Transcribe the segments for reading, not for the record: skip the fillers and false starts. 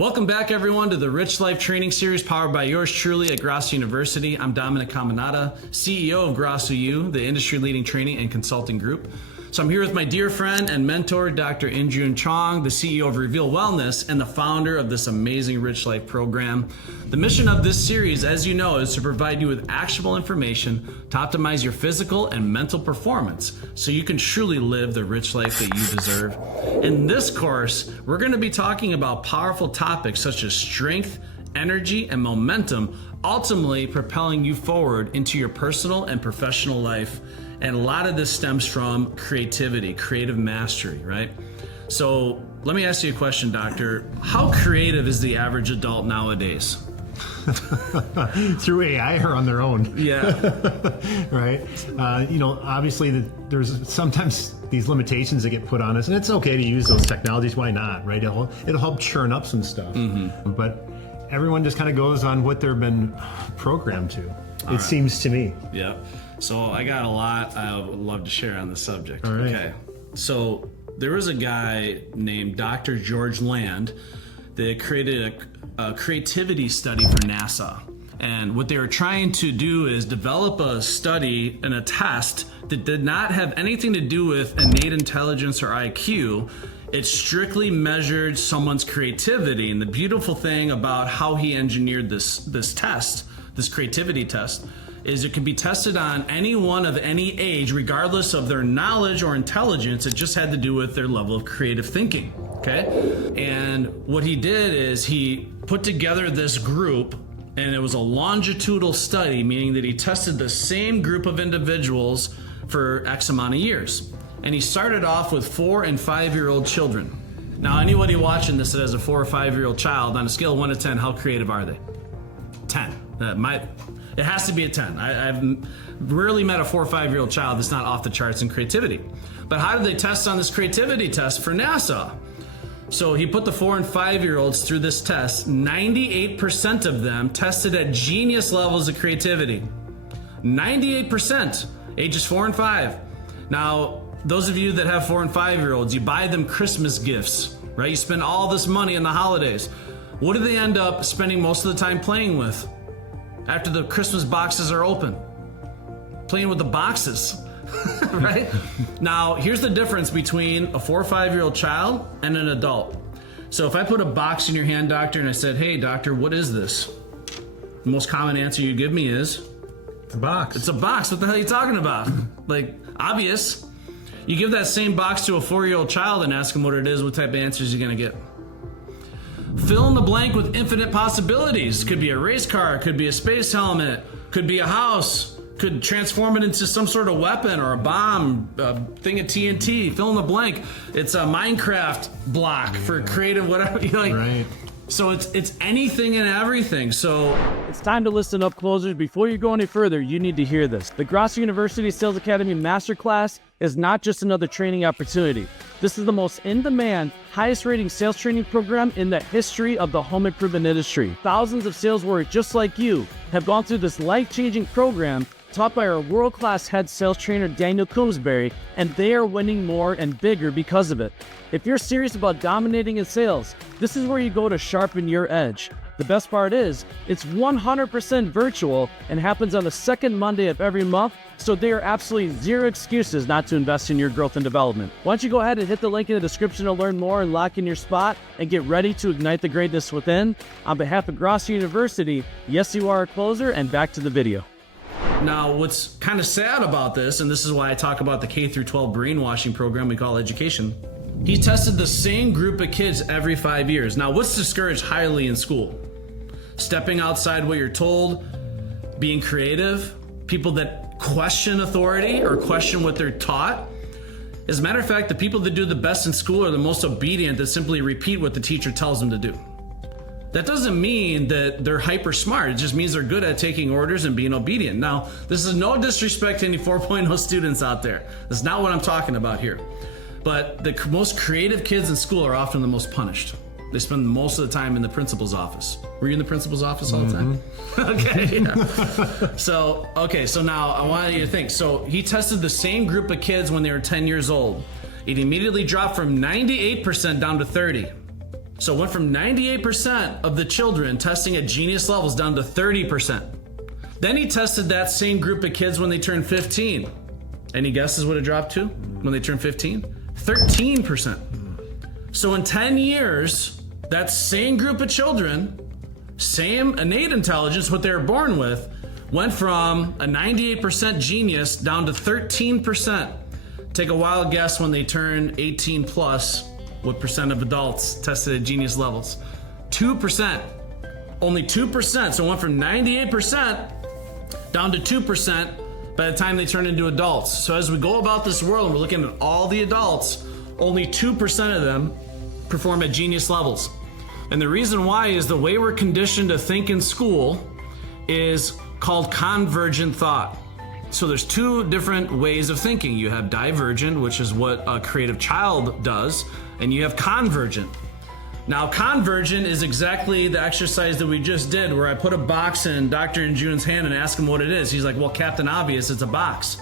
Welcome back, everyone, to the Rich Life Training Series powered by yours truly at Grosso University. I'm Dominic Caminata, CEO of Grosso U, the industry-leading training and consulting group. So I'm here with my dear friend and mentor, Dr. InJun Chong, the CEO of Reveal Wellness and the founder of this amazing Rich Life program. The mission of this series, as you know, is to provide you with actionable information to optimize your physical and mental performance so you can truly live the rich life that you deserve. In this course, we're going to be talking about powerful topics such as strength, energy, and momentum, ultimately propelling you forward into your personal and professional life. And a lot of this stems from creativity, creative mastery, right? So let me ask you a question, Doctor. How creative is the average adult nowadays? Through AI or on their own? Yeah. Right? Obviously there's sometimes these limitations that get put on us, and it's okay to use those technologies. Why not, right? It'll help churn up some stuff. Mm-hmm. But everyone just kind of goes on what they've been programmed to, it seems to me. Yeah. So I got a lot I would love to share on this subject. All right. Okay. So there was a guy named Dr. George Land that created a creativity study for NASA. And what they were trying to do is develop a study and a test that did not have anything to do with innate intelligence or IQ. It strictly measured someone's creativity. And the beautiful thing about how he engineered this test, this creativity test, is it can be tested on anyone of any age, regardless of their knowledge or intelligence. It just had to do with their level of creative thinking, okay? And what he did is he put together this group, and it was a longitudinal study, meaning that he tested the same group of individuals for X amount of years. And he started off with 4 and 5-year-old children. Now, anybody watching this that has a 4 or 5-year-old child, on a scale of 1 to 10, how creative are they? 10. It has to be a 10. I've rarely met a 4 or 5-year-old child that's not off the charts in creativity. But how did they test on this creativity test for NASA? So he put the 4 and 5-year-olds through this test. 98% of them tested at genius levels of creativity. 98%, ages 4 and 5. Now, those of you that have 4 and 5-year-olds, you buy them Christmas gifts, right? You spend all this money in the holidays. What do they end up spending most of the time playing with? After the Christmas boxes are open, playing with the boxes, right? Now, here's the difference between a 4 or 5-year-old child and an adult. So if I put a box in your hand, Doctor, and I said, hey, Doctor, what is this? The most common answer you give me is? It's a box. It's a box. What the hell are you talking about? Like, obvious. You give that same box to a 4-year-old child and ask him what it is, what type of answers you're going to get. Fill in the blank with infinite possibilities. Could be a race car, could be a space helmet, could be a house, could transform it into some sort of weapon or a bomb, a thing of TNT. Fill in the blank. It's a Minecraft block for creative whatever. Right. So it's anything and everything. So it's time to listen up, closers. Before you go any further, you need to hear this. The Grosso University Sales Academy Masterclass is not just another training opportunity. This is the most in-demand, highest-rating sales training program in the history of the home improvement industry. Thousands of sales warriors just like you have gone through this life-changing program taught by our world-class head sales trainer, Daniel Coombsbury, and they are winning more and bigger because of it. If you're serious about dominating in sales, this is where you go to sharpen your edge. The best part is, it's 100% virtual and happens on the second Monday of every month, so there are absolutely zero excuses not to invest in your growth and development. Why don't you go ahead and hit the link in the description to learn more and lock in your spot and get ready to ignite the greatness within. On behalf of Grosso University, yes, you are a closer, and back to the video. Now, what's kind of sad about this, and this is why I talk about the K through 12 brainwashing program we call education, he tested the same group of kids every 5 years. Now, what's discouraged highly in school? Stepping outside what you're told, being creative, people that question authority or question what they're taught. As a matter of fact, the people that do the best in school are the most obedient, that simply repeat what the teacher tells them to do. That doesn't mean that they're hyper smart. It just means they're good at taking orders and being obedient. Now, this is no disrespect to any 4.0 students out there. That's not what I'm talking about here. But the most creative kids in school are often the most punished. They spend most of the time in the principal's office. Were you in the principal's office all the time? Okay. Yeah. So now I want you to think. So he tested the same group of kids when they were 10 years old. It immediately dropped from 98% down to 30. So it went from 98% of the children testing at genius levels down to 30%. Then he tested that same group of kids when they turned 15. Any guesses what it dropped to when they turned 15? 13%. So in 10 years, that same group of children, same innate intelligence, what they were born with, went from a 98% genius down to 13%. Take a wild guess when they turn 18 plus, what percent of adults tested at genius levels? 2%. Only 2%. So it went from 98% down to 2% by the time they turn into adults. So as we go about this world and we're looking at all the adults, only 2% of them perform at genius levels. And the reason why is the way we're conditioned to think in school is called convergent thought. So there's two different ways of thinking. You have divergent, which is what a creative child does, and you have convergent. Now, convergent is exactly the exercise that we just did, where I put a box in Dr. InJun's hand and ask him what it is. He's like, well, Captain Obvious, it's a box.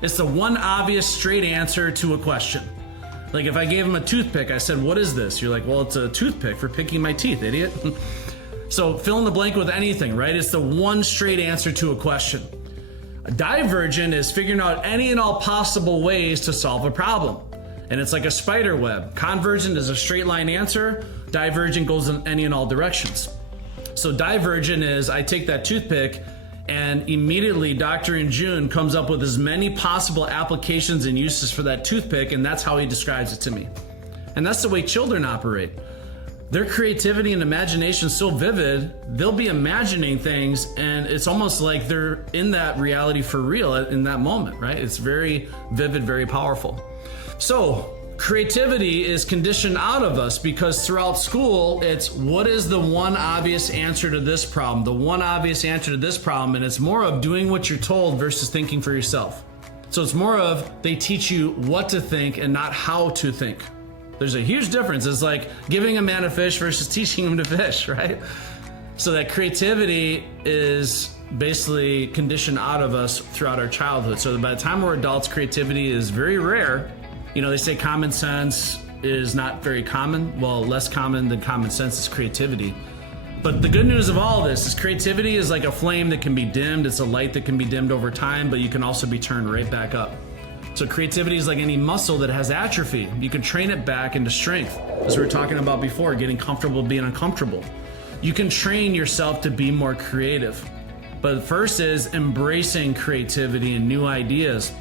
It's the one obvious straight answer to a question. Like if I gave him a toothpick, I said, what is this? You're like, well, it's a toothpick for picking my teeth, idiot. So fill in the blank with anything, right? It's the one straight answer to a question. A divergent is figuring out any and all possible ways to solve a problem. And it's like a spider web. Convergent is a straight line answer. Divergent goes in any and all directions. So divergent is I take that toothpick and immediately Dr. InJun comes up with as many possible applications and uses for that toothpick, and that's how he describes it to me. And that's the way children operate. Their creativity and imagination is so vivid, they'll be imagining things and it's almost like they're in that reality for real in that moment, right? It's very vivid, very powerful. So creativity is conditioned out of us because throughout school, it's what is the one obvious answer to this problem, the one obvious answer to this problem, and it's more of doing what you're told versus thinking for yourself. So it's more of they teach you what to think and not how to think. There's a huge difference. It's like giving a man a fish versus teaching him to fish, right? So that creativity is basically conditioned out of us throughout our childhood. So that by the time we're adults, creativity is very rare. You know, they say common sense is not very common. Well, less common than common sense is creativity. But the good news of all this is creativity is like a flame that can be dimmed. It's a light that can be dimmed over time, but you can also be turned right back up. So creativity is like any muscle that has atrophy. You can train it back into strength. As we were talking about before, getting comfortable being uncomfortable. You can train yourself to be more creative. But first is embracing creativity and new ideas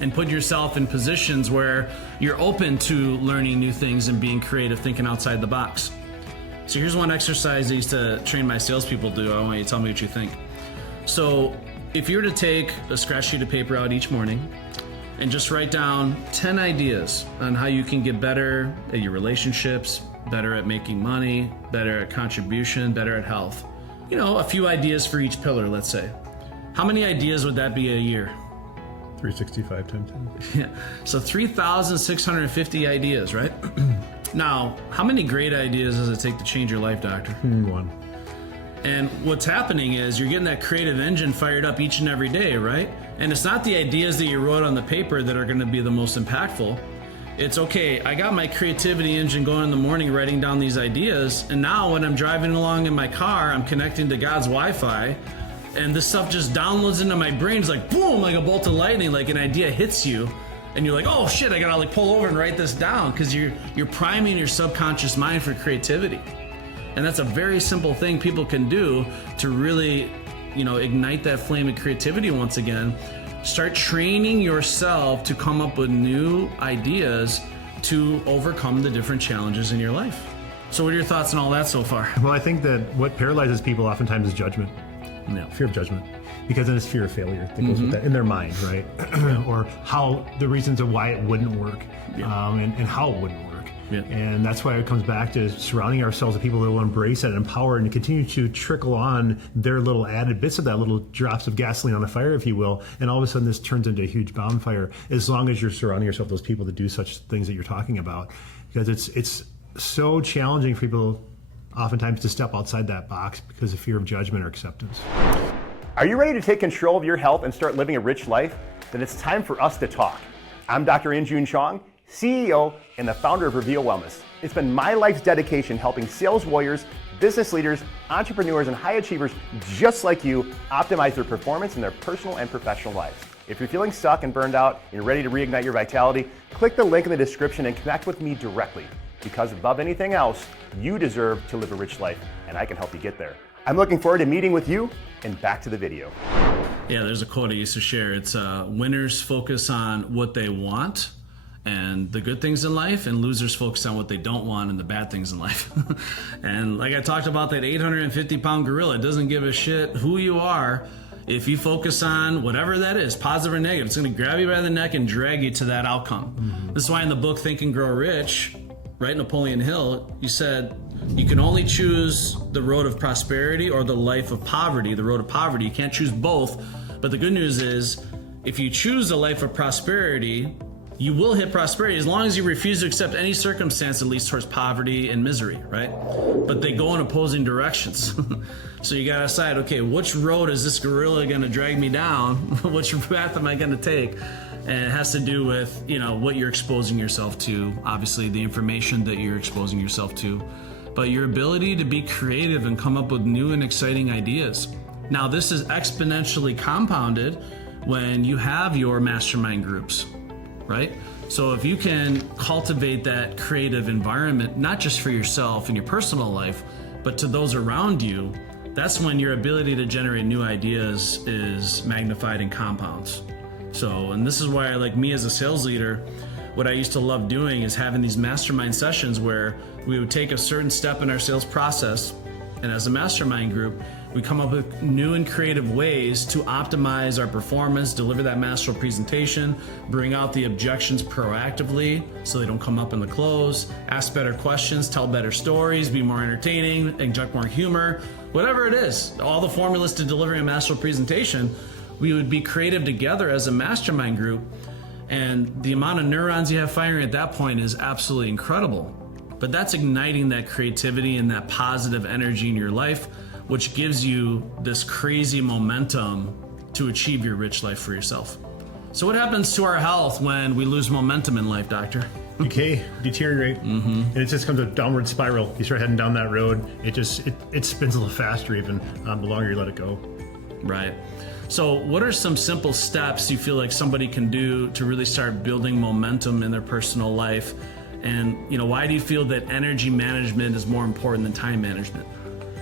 and put yourself in positions where you're open to learning new things and being creative, thinking outside the box. So here's one exercise I used to train my salespeople to do. I want you to tell me what you think. So if you were to take a scratch sheet of paper out each morning and just write down 10 ideas on how you can get better at your relationships, better at making money, better at contribution, better at health. You know, a few ideas for each pillar, let's say. How many ideas would that be a year? 365 times 10. Yeah, so 3,650 ideas, right? Now, how many great ideas does it take to change your life, Doctor? One. And what's happening is you're getting that creative engine fired up each and every day, right? And it's not the ideas that you wrote on the paper that are going to be the most impactful. It's okay, I got my creativity engine going in the morning writing down these ideas, and now when I'm driving along in my car, I'm connecting to God's Wi-Fi, and this stuff just downloads into my brain. It's like boom, like a bolt of lightning, like an idea hits you, and you're like, oh shit, I gotta like pull over and write this down, because you're priming your subconscious mind for creativity. And that's a very simple thing people can do to really, you know, ignite that flame of creativity once again. Start training yourself to come up with new ideas to overcome the different challenges in your life. So what are your thoughts on all that so far? Well, I think that what paralyzes people oftentimes is judgment. Yeah. Fear of judgment. Because then it's fear of failure that goes with that in their mind, right? Or how the reasons of why it wouldn't work, and how it wouldn't work. Yeah. And that's why it comes back to surrounding ourselves with people that will embrace it and empower and continue to trickle on their little added bits of that, little drops of gasoline on the fire, if you will. And all of a sudden this turns into a huge bonfire, as long as you're surrounding yourself with those people that do such things that you're talking about. Because it's so challenging for people oftentimes to step outside that box because of fear of judgment or acceptance. Are you ready to take control of your health and start living a rich life? Then it's time for us to talk. I'm Dr. InJun Chong, CEO, and the founder of Reveal Wellness. It's been my life's dedication helping sales warriors, business leaders, entrepreneurs, and high achievers just like you optimize their performance in their personal and professional lives. If you're feeling stuck and burned out and you're ready to reignite your vitality, click the link in the description and connect with me directly. Because above anything else, you deserve to live a rich life, and I can help you get there. I'm looking forward to meeting with you, and back to the video. Yeah, there's a quote I used to share. It's winners focus on what they want and the good things in life, and losers focus on what they don't want and the bad things in life. And like I talked about, that 850-pound gorilla doesn't give a shit who you are. If you focus on whatever that is, positive or negative, it's going to grab you by the neck and drag you to that outcome. Mm-hmm. This is why in the book Think and Grow Rich, right, Napoleon Hill, you said you can only choose the road of prosperity or the life of poverty, the road of poverty. You can't choose both. But the good news is, if you choose the life of prosperity, you will hit prosperity as long as you refuse to accept any circumstance that leads towards poverty and misery, right? But they go in opposing directions. So you gotta decide, okay, which road is this gorilla gonna drag me down? Which path am I gonna take? And it has to do with, what you're exposing yourself to, obviously the information that you're exposing yourself to, but your ability to be creative and come up with new and exciting ideas. Now, this is exponentially compounded when you have your mastermind groups, right? So if you can cultivate that creative environment, not just for yourself in your personal life, but to those around you, that's when your ability to generate new ideas is magnified and compounds. So, and this is why, like me as a sales leader, what I used to love doing is having these mastermind sessions where we would take a certain step in our sales process, and as a mastermind group, we come up with new and creative ways to optimize our performance, deliver that masterful presentation, bring out the objections proactively so they don't come up in the close, ask better questions, tell better stories, be more entertaining, inject more humor, whatever it is. All the formulas to delivering a masterful presentation, we would be creative together as a mastermind group, and the amount of neurons you have firing at that point is absolutely incredible. But that's igniting that creativity and that positive energy in your life, which gives you this crazy momentum to achieve your rich life for yourself. So what happens to our health when we lose momentum in life, doctor? Decay, deteriorate, and it just comes a downward spiral. You start heading down that road, it spins a little faster even, the longer you let it go. Right. So what are some simple steps you feel like somebody can do to really start building momentum in their personal life? And why do you feel that energy management is more important than time management?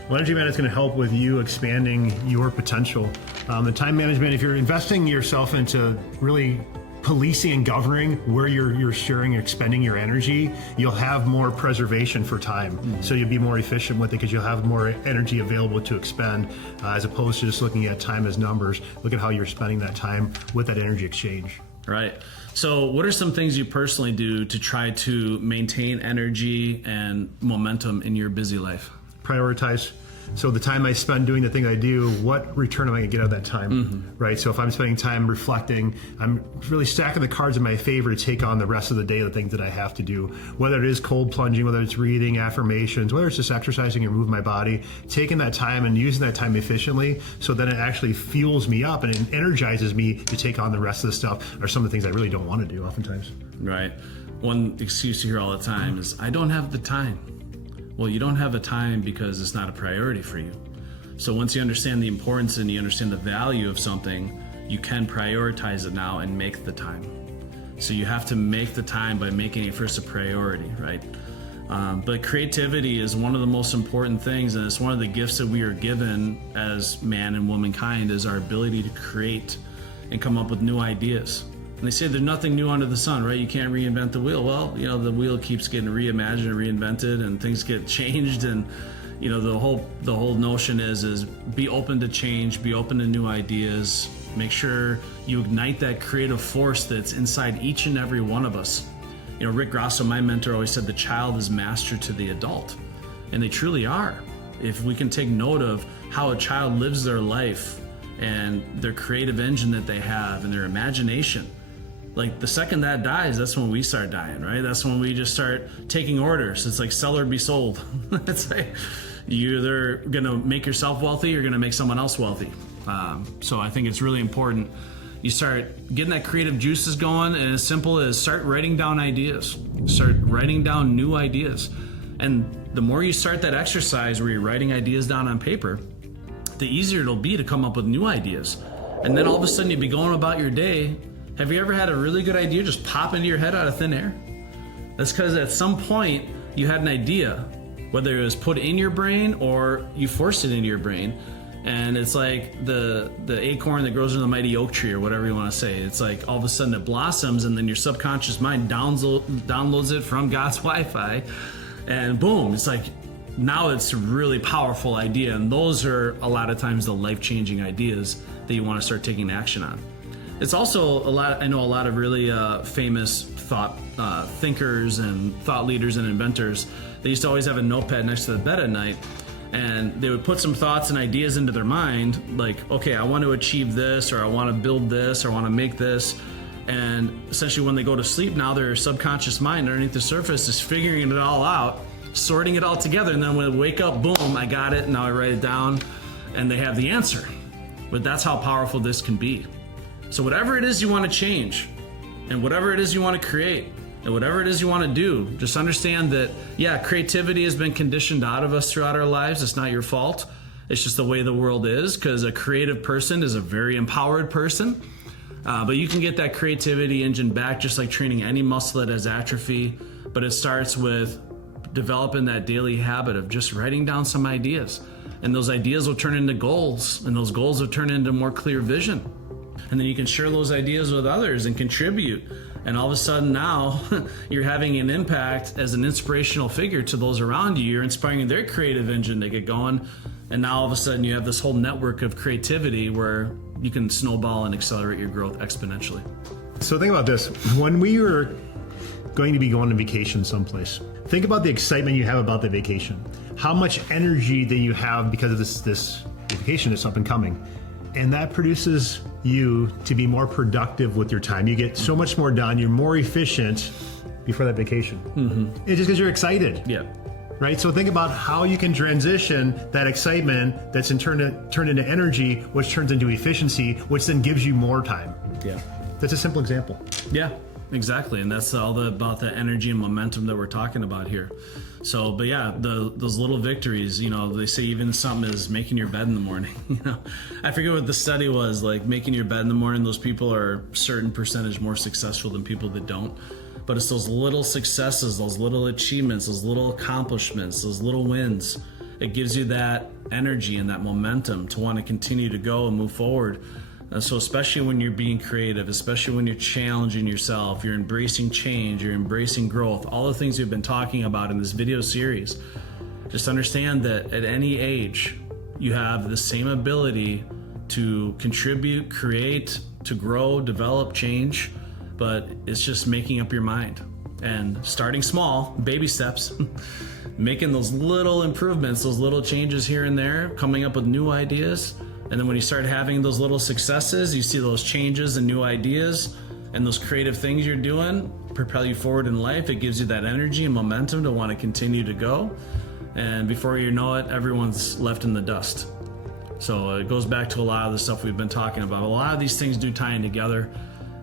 Well, energy management is going to help with you expanding your potential. The time management, if you're investing yourself into really policing and governing where you're sharing and expending your energy, you'll have more preservation for time. Mm-hmm. So you'll be more efficient with it because you'll have more energy available to expend, as opposed to just looking at time as numbers. Look at how you're spending that time with that energy exchange. Right. So what are some things you personally do to try to maintain energy and momentum in your busy life? Prioritize. So the time I spend doing the thing I do, what return am I going to get out of that time, right? So if I'm spending time reflecting, I'm really stacking the cards in my favor to take on the rest of the day, the things that I have to do, whether it is cold plunging, whether it's reading affirmations, whether it's just exercising and moving my body, taking that time and using that time efficiently so then it actually fuels me up and it energizes me to take on the rest of the stuff or some of the things I really don't want to do oftentimes. Right. One excuse you hear all the time is, I don't have the time. Well, you don't have the time because it's not a priority for you. So once you understand the importance and you understand the value of something, you can prioritize it now and make the time. So you have to make the time by making it first a priority, right? But creativity is one of the most important things, and it's one of the gifts that we are given as man and womankind, is our ability to create and come up with new ideas. And they say there's nothing new under the sun, right? You can't reinvent the wheel. Well, the wheel keeps getting reimagined and reinvented, and things get changed. And the whole notion is be open to change, be open to new ideas. Make sure you ignite that creative force that's inside each and every one of us. Rick Grosso, my mentor, always said the child is master to the adult, and they truly are. If we can take note of how a child lives their life and their creative engine that they have and their imagination. Like the second that dies, that's when we start dying, right? That's when we just start taking orders. It's like sell or be sold. It's like you're either gonna make yourself wealthy or you're gonna make someone else wealthy. So I think it's really important, you start getting that creative juices going, and as simple as start writing down ideas. Start writing down new ideas. And the more you start that exercise where you're writing ideas down on paper, the easier it'll be to come up with new ideas. And then all of a sudden you'll be going about your day. Have you ever had a really good idea just pop into your head out of thin air? That's because at some point you had an idea, whether it was put in your brain or you forced it into your brain. And it's like the acorn that grows in the mighty oak tree, or whatever you want to say. It's like all of a sudden it blossoms, and then your subconscious mind downloads it from God's Wi-Fi, and boom, it's like now it's a really powerful idea. And those are a lot of times the life-changing ideas that you want to start taking action on. It's also I know a lot of really famous thought thinkers and thought leaders and inventors. They used to always have a notepad next to the bed at night, and they would put some thoughts and ideas into their mind, like, okay, I want to achieve this, or I want to build this, or I want to make this. And essentially when they go to sleep now, their subconscious mind underneath the surface is figuring it all out, sorting it all together, and then when they wake up, boom, I got it, now I write it down, and they have the answer. But that's how powerful this can be. So whatever it is you want to change, and whatever it is you want to create, and whatever it is you want to do, just understand that, yeah, creativity has been conditioned out of us throughout our lives. It's not your fault. It's just the way the world is, because a creative person is a very empowered person. But you can get that creativity engine back just like training any muscle that has atrophy. But it starts with developing that daily habit of just writing down some ideas. And those ideas will turn into goals, and those goals will turn into more clear vision. And then you can share those ideas with others and contribute. And all of a sudden now you're having an impact as an inspirational figure to those around you. You're inspiring their creative engine to get going. And now all of a sudden you have this whole network of creativity where you can snowball and accelerate your growth exponentially. So think about this. When we were going to be going on vacation someplace, think about the excitement you have about the vacation. How much energy that you have because of this vacation is up and coming. And that produces you to be more productive with your time. You get so much more done. You're more efficient before that vacation. Mm-hmm. It's just because you're excited. Yeah. Right? So think about how you can transition that excitement that's in turn into energy, which turns into efficiency, which then gives you more time. Yeah. That's a simple example. Yeah, exactly. And that's all about the energy and momentum that we're talking about here. So, but yeah, those little victories, they say even something as making your bed in the morning, I forget what the study was, like making your bed in the morning, those people are a certain percentage more successful than people that don't. But it's those little successes, those little achievements, those little accomplishments, those little wins. It gives you that energy and that momentum to want to continue to go and move forward. So especially when you're being creative, especially when you're challenging yourself, you're embracing change, you're embracing growth, all the things we've been talking about in this video series, just understand that at any age, you have the same ability to contribute, create, to grow, develop, change, but it's just making up your mind and starting small, baby steps, making those little improvements, those little changes here and there, coming up with new ideas. And then when you start having those little successes, you see those changes and new ideas and those creative things you're doing propel you forward in life. It gives you that energy and momentum to want to continue to go. And before you know it, everyone's left in the dust. So it goes back to a lot of the stuff we've been talking about. A lot of these things do tie in together.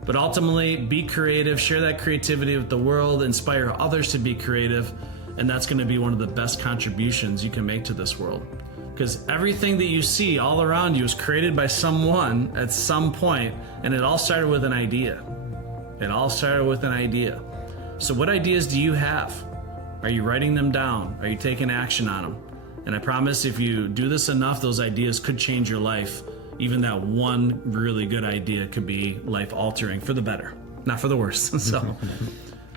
But ultimately, be creative, share that creativity with the world, inspire others to be creative. And that's going to be one of the best contributions you can make to this world. Because everything that you see all around you was created by someone at some point, and it all started with an idea. It all started with an idea. So what ideas do you have? Are you writing them down? Are you taking action on them? And I promise if you do this enough, those ideas could change your life. Even that one really good idea could be life altering for the better, not for the worse.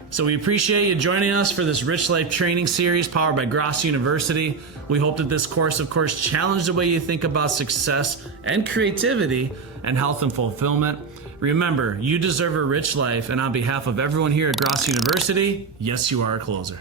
So we appreciate you joining us for this Rich Life training series powered by Gross University. We hope that this course, of course, challenged the way you think about success and creativity and health and fulfillment. Remember, you deserve a rich life, and on behalf of everyone here at Gross University, yes, you are a closer.